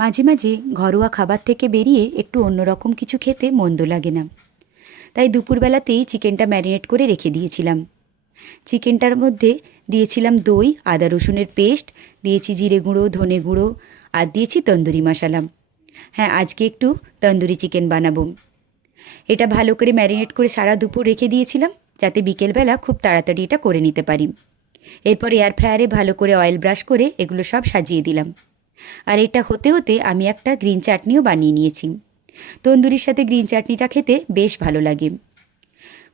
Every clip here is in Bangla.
মাঝে মাঝে ঘরোয়া খাবার থেকে বেরিয়ে একটু অন্যরকম কিছু খেতে মন্দ লাগে না। তাই দুপুরবেলাতেই চিকেনটা ম্যারিনেট করে রেখে দিয়েছিলাম। চিকেনটার মধ্যে দিয়েছিলাম দই, আদা রসুনের পেস্ট, দিয়েছি জিরে গুঁড়ো, ধনে গুঁড়ো, আর দিয়েছি তন্দুরি মশলা। হ্যাঁ, আজকে একটু তন্দুরি চিকেন বানাবো। এটা ভালো করে ম্যারিনেট করে সারা দুপুর রেখে দিয়েছিলাম, যাতে বিকেলবেলা খুব তাড়াতাড়ি এটা করে নিতে পারি। এরপর এয়ার ফ্রায়ারে ভালো করে অয়েল ব্রাশ করে এগুলো সব সাজিয়ে দিলাম। আর এটা হতে হতে আমি একটা গ্রিন চাটনিও বানিয়ে নিয়েছি। তন্দুরির সাথে গ্রিন চাটনিটা খেতে বেশ ভালো লাগে।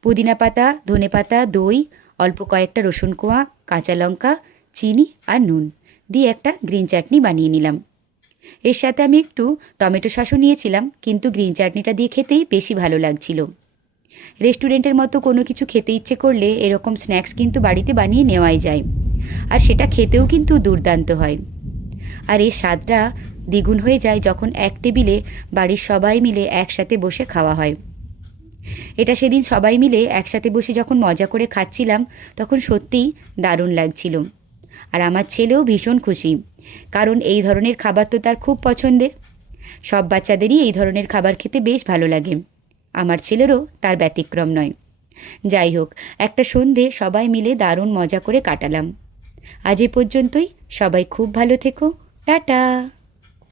পুদিনা পাতা, ধনে পাতা, দই, অল্প কয়েকটা রসুন কোয়া, কাঁচা লঙ্কা, চিনি আর নুন দিয়ে একটা গ্রিন চাটনি বানিয়ে নিলাম। এর সাথে আমি একটু টমেটো সসও নিয়েছিলাম, কিন্তু গ্রিন চাটনিটা দিয়ে খেতেই বেশি ভালো লাগছিল। রেস্টুরেন্টের মতো কোনো কিছু খেতে ইচ্ছে করলে এরকম স্ন্যাক্স কিন্তু বাড়িতে বানিয়ে নেওয়াই যায়, আর সেটা খেতেও কিন্তু দুর্দান্ত হয়। আর এর স্বাদটা দ্বিগুণ হয়ে যায় যখন এক টেবিলে বাড়ির সবাই মিলে একসাথে বসে খাওয়া হয়। এটা সেদিন সবাই মিলে একসাথে বসে যখন মজা করে খাচ্ছিলাম, তখন সত্যিই দারুণ লাগছিল। আর আমার ছেলেও ভীষণ খুশি, কারণ এই ধরনের খাবার তো তার খুব পছন্দের। সব বাচ্চাদেরই এই ধরনের খাবার খেতে বেশ ভালো লাগে, আমার ছেলেরও তার ব্যতিক্রম নয়। যাই হোক, একটা সন্ধে সবাই মিলে দারুণ মজা করে কাটালাম। আজ এ পর্যন্তই। সবাই খুব ভালো থেকো। টাটা।